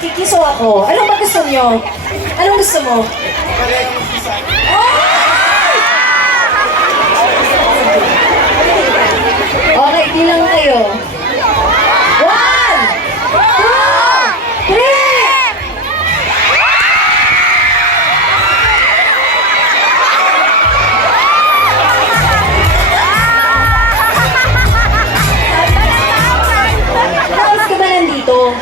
magkikiso ako. Anong ba gusto niyo? Anong gusto mo? Okay, bilang kayo. 1, 2, 3! Tapos ka ba nandito?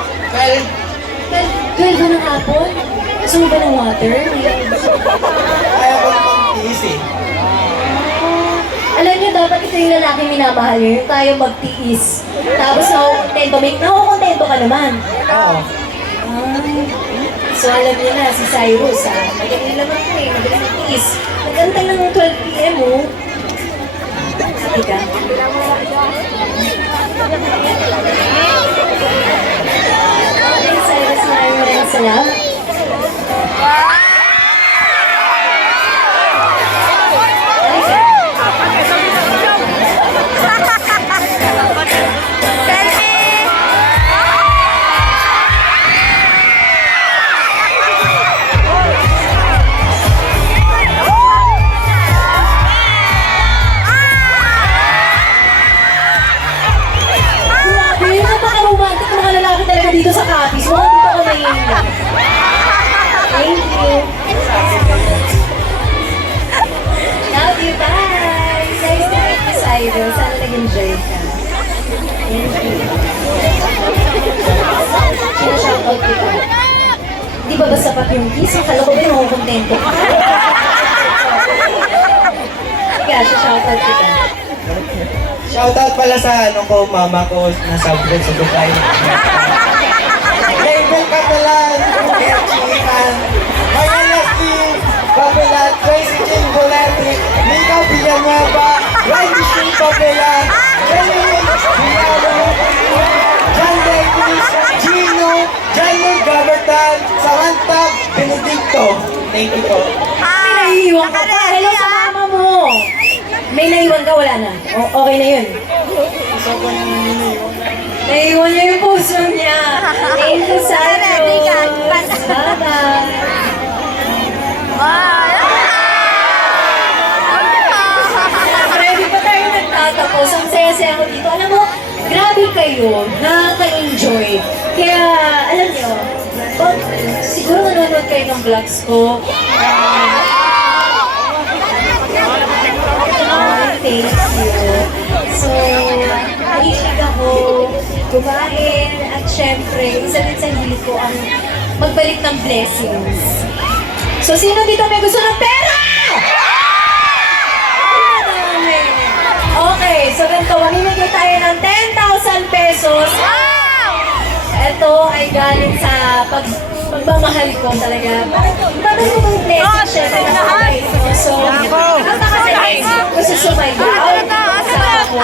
12 ba ng hapon? Gusto mo ba ng water? Kaya ko naman tiis eh. Alam niyo, dapat ito yung lalaki minamahal niyo, yung tayo magtiis. Tapos nakukontento ka naman. Oo. So alam niyo na, si Cyrus magaling naman ko eh, magaling magtiis. Nagantay ng 12 PM oh. Sabi ka? Okay, Cyrus, maraming salamat. Dito sa Capiz, mga dito ko naiingat. Thank you. Love you, bye! Nice to meet you, Cyrus. Sana nag-enjoy ka. Thank you. Sinashoutout kita. Di ba ba sapat yung kiss? Akala ko ba yung makukontento ka? Kaya, shoutout kita. Shoutout pala sa mama ko na subscribe sa Dubai. Label Catalan, Kerchikan, Mayala Steve, Papelat, Tracy King Boleti, Mika Villanueva, Randy Shin Papelat, Janine Vilalo, John Davis, Gino, Janine Gabertan, Samantha Benedicto. Thank you po. May naiiwan ka pa. Hello sa mama mo. May naiwan ka, wala na. Okay na yun. Gusto ko nang naiiwan. Naiwan niya yung puso niya. Thank you, Cyrus. Bye-bye. Ready pa tayo nagtatapos. Ang saya-saya ko dito. Alam mo, grabe kayo. Nakaka-enjoy. Kaya, alam niyo, siguro nanonood kayo ng vlogs ko. Thank you. So, nakikinig ako, kumain, at syempre, isa din sa hilig ko ang magbalik ng blessings. So, sino dito may gusto ng pera? Madami. Okay, so ganito, mamimigay tayo ng 10,000 pesos. Ito ay galing sa pagmamahal ko talaga. Bakit ko bang blessing siya sa nakakay? So, gusto sumayaw sa ako.